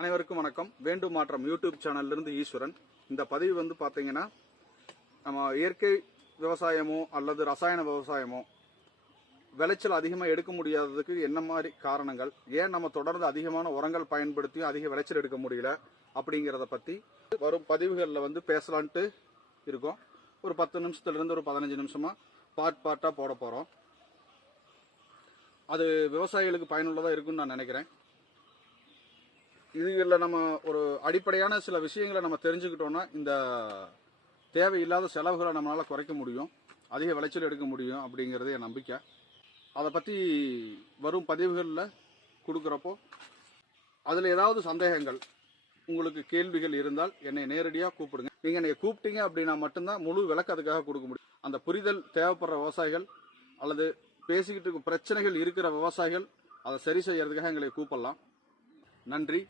அனைவருக்கும் வணக்கம். வேண்டும் மாற்றம் யூடியூப் சேனல்ல இருந்து ஈஸ்வரன். இந்த பதிவு வந்து பாத்தீங்கன்னா நம்ம இயற்கை விவசாயமோ அல்லது ரசாயன விவசாயமோ விளைச்சல் அதிகமாக எடுக்க முடியாததுக்கு என்ன மாதிரி காரணங்கள் ஏன் நம்ம தொடர்ந்து அதிகமான உரங்கள் பயன்படுத்தி அதிக விளைச்சல் எடுக்க முடியல அப்படிங்கிறத பத்தி வரும் பதிவுகளில் வந்து பேசலான்ட்டு இருக்கோம். ஒரு பத்து நிமிஷத்துல இருந்து ஒரு பதினஞ்சு நிமிஷமா பார்ட் பார்ட்டா போட போறோம். அது விவசாயிகளுக்கு பயனுள்ளதா இருக்கும்னு நான் நினைக்கிறேன். இதுகளில் நம்ம ஒரு அடிப்படையான சில விஷயங்களை நம்ம தெரிஞ்சுக்கிட்டோம்னா இந்த தேவையில்லாத செலவுகளை நம்மளால் குறைக்க முடியும். அதிக விளைச்சல் எடுக்க முடியும் அப்படிங்கிறது என் நம்பிக்கை. அதை பற்றி வரும் பதிவுகளில் கொடுக்குறப்போ அதில் ஏதாவது சந்தேகங்கள் உங்களுக்கு கேள்விகள் இருந்தால் என்னை நேரடியாக கூப்பிடுங்க. நீங்கள் என்னை கூப்பிட்டீங்க அப்படின்னா மட்டும்தான் முழு விளக்கு அதுக்காக கொடுக்க முடியும். அந்த புரிதல் தேவைப்படுற விவசாயிகள் அல்லது பேசிக்கிட்டு இருக்க பிரச்சனைகள் இருக்கிற விவசாயிகள் அதை சரி செய்யறதுக்காக எங்களை கூப்பிடலாம். நன்றி.